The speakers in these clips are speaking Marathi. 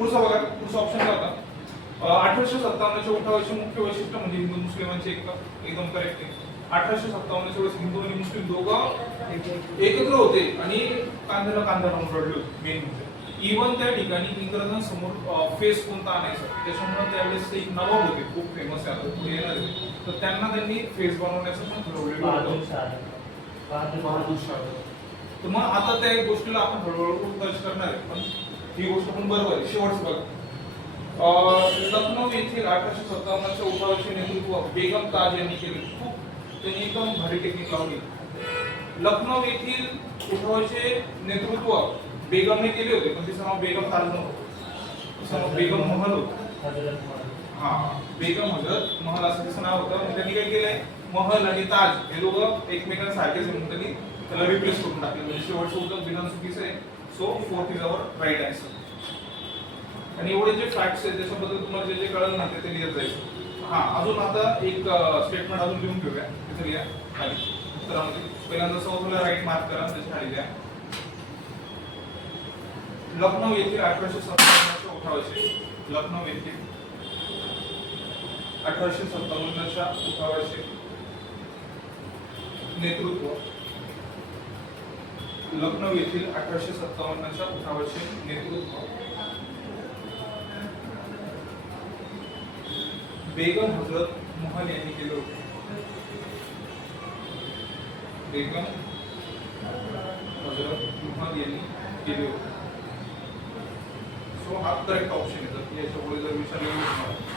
पुढचा बघा, पुढचा ऑप्शन काय होता? 1857च्या उठावाचे मुख्य वैशिष्ट्य म्हणजे हिंदू मुस्लिमांचे एकदम करेक्ट आहे. 1857च्या वेळेस हिंदू आणि मुस्लिम दोघं एकत्र होते आणि कांद्याला कांदा लावून रडले होते. मेन म्हणजे इव्हन त्या ठिकाणी इंग्रजांसमोर फेस कोणता आणायचा, त्याच्यामुळे त्यावेळेस ते एक नवाब होते, खूप फेमस आहे, आता पुढे येणार आहे, तर त्यांना त्यांनी फेस बनवण्याचं पण ठरवलेलं होतं. बहादूर शाह. तर मग आता त्या गोष्टीला आपण हळूहळू टच करणार आहे, पण ही गोष्ट पण बरोबर आहे. शेवटचं बघा, लखनौ येथील 1857च्या उठावाचे नेतृत्व बेगम ताज यांनी केले. खूप त्यांनी एकदम भारी टेक्निक लावली. लखनौ येथील उठावाचे नेतृत्व बेगमने केले होते, पण तिचं नाव बेगम ताज नव्हतं, तिचं नाव बेगम महल होतं. हा, बेगम हजरत महल असं तिचं नाव होतं. मग त्यांनी काय केलंय, महल आणि ताज हे दोघं एकमेकांसारखेच म्हणून त्यांनी त्याला रिप्लेस करून टाकले. म्हणजे शेवटचं उत्तर विधान चुकीचं आहे. So 4th is our right answer. आणि एवढे जे फॅक्ट्स आहेत त्याच्याबद्दल तुम्हाला जे जे कळलं ना ते लिहित जायचं. हा, अजून आता एक स्टेटमेंट अजून लिहून घेऊया, तिथे लिहा खाली उत्तरामध्ये. पहिल्यांदा सौथला राईट मार्क करा, त्याच्या खाली लिहा लखनौ येथील 1857च्या उठावाचे, लखनौ येथील 1857च्या उठावाचे नेतृत्व, लखनौ येथील 1857च्या उठावाचे नेतृत्व बेगम हजरत महल यांनी केले होते. बेगम हजरत महल यांनी केले होते. सो हा करेक्ट ऑप्शन आहे. तर याच्या पुढे जर विचारलं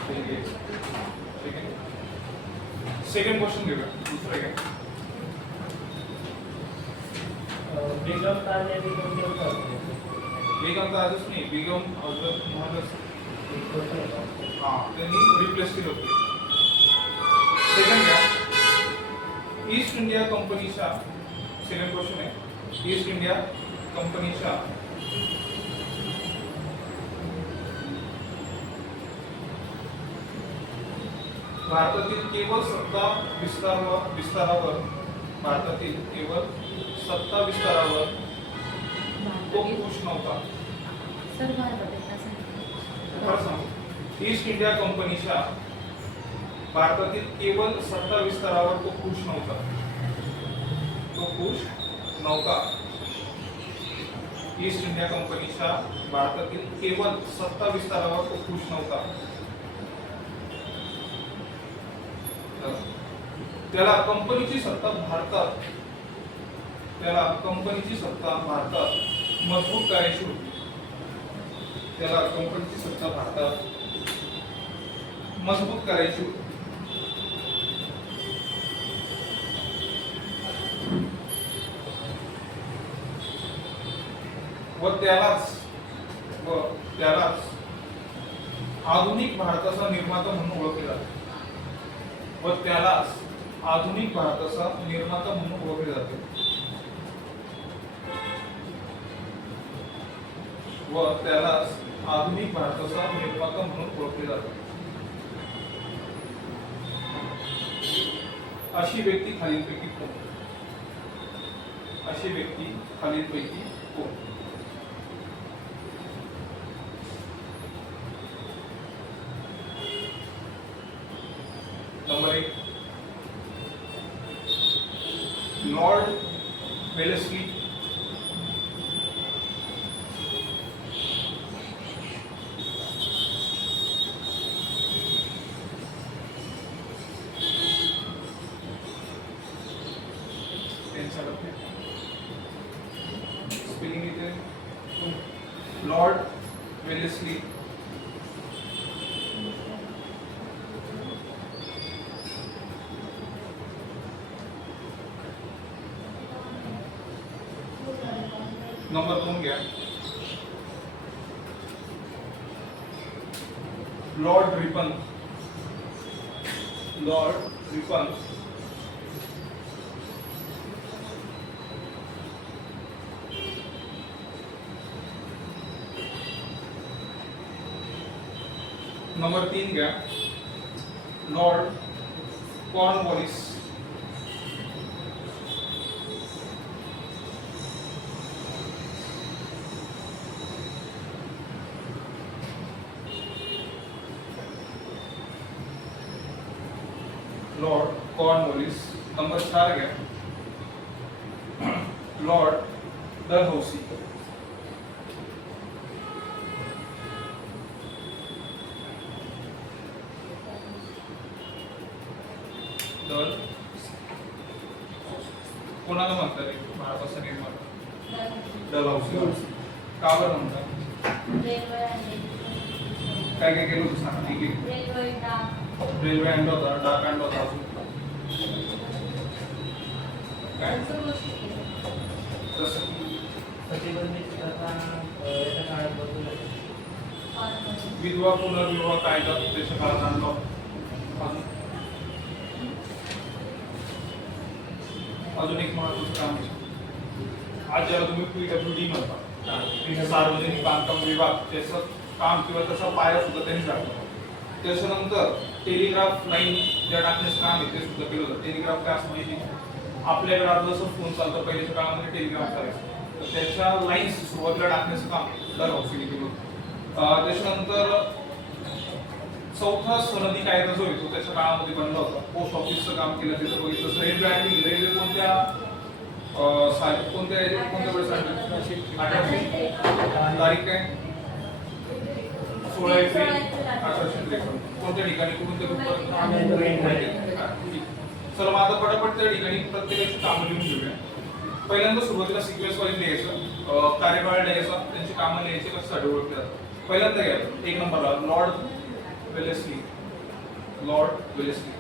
ठीक आहे. सेकंड क्वेश्चन घेऊया. दुसरा घ्या. बेगम ताज यांनी कोणते उठाव? बेगम ताजच नाही, बेगम हजरत महलच त्यांनी रिप्लेस केले होते. सेकंड घ्या. ईस्ट इंडिया कंपनीच्या, सेकंड क्वेश्चन आहे, ईस्ट इंडिया कंपनीच्या भारतातील केवळ सत्ता विस्तारावर भारतातील केवळ सत्ता विस्तारावर तो खुश नव्हता. ईस्ट इंडिया कंपनीच्या भारतातील केवळ सत्ता विस्तारावर तो खुश नव्हता. तो खुश नव्हता. ईस्ट इंडिया कंपनीच्या भारतातील केवळ सत्ता विस्तारावर तो खुश नव्हता. त्याला कंपनीची सत्ता भारतात मजबूत करायची होती. त्याला कंपनीची सत्ता भारतात मजबूत करायची होती. व त्यालाच आधुनिक भारताचा निर्माता म्हणून ओळखले जाते. व त्यालाच आधुनिक भारताचा निर्माता म्हणून ओळखले जाते. व त्यालाच आधुनिक भारताचा निर्माता म्हणून ओळखले जाते. अशी व्यक्ती खालीलपैकी कोण? अशी व्यक्ती खालीलपैकी कोण? Number 1 Lord Wellesley. स्पेलिंग इथे लॉर्ड वेलेस्ली. नंबर 2 घ्या. Lord Ripon. Lord Ripon. Number 3 घ्या. Lord Cornwallis. Lord Cornwallis. Number 4 घ्या, लॉर्ड डलहौसी. दल कोणाला म्हणतात रे भारताचा निर्माता? डलहौसी. का बरं म्हणतात? काय काय केलं होतं सांगा. ठीक आहे, रेल्वे आणला होता, डाक आणला होता, अजून काय तसं प्रतिबंधित प्रथा याच्या काळात बदलल्या. विधवा पुनर्विवाह कायदा त्याच्या काळात आणला होता. अजून एक महत्त्वाचं काम आहे. आज ज्याला तुम्ही PWD म्हणता, सार्वजनिक बांधकाम विभाग, त्याचं काम किंवा त्याचा पाया सुद्धा त्यांनी टाकला. त्याच्यानंतर टेलिग्राफ लाईन ज्या टाकण्याचं काम आहे ते सुद्धा केलं होतं. टेलिग्राफ काय असं माहिती, आपल्याकडे आता जसं फोन चालतं पहिल्याच्या काळामध्ये टेलिग्राफ करायचं, तर त्याच्या लाईन्स सुरुवातीला टाकण्याचं काम डलहौसीने केलं होतं. त्याच्यानंतर चौथा सनदी कायदा जो आहे तो त्याच्या काळामध्ये बनला होता. पोस्ट ऑफिसचं काम केलं त्याचं बघितलं. रेल्वे आणि रेल्वे कोणत्या कोणत्या वेळेस आणलं? 1800. तारीख काय? 16 एप्रिल 1853. कोणत्या ठिकाणी कुठून ते कुठपर्यंत? चला मग आता पटापट त्या ठिकाणी प्रत्येकाची कामं लिहून घेऊया. पहिल्यांदा सुरुवातीला सिक्वेन्स वाईज लिहायचं, कार्यकाळ लिहायचा, त्यांची कामं लिहायची, कशासाठी ओळखले जातात. पहिल्यांदा घ्यायचं 1 नंबरला लॉर्ड वेलेस्ली. Lord Wellesley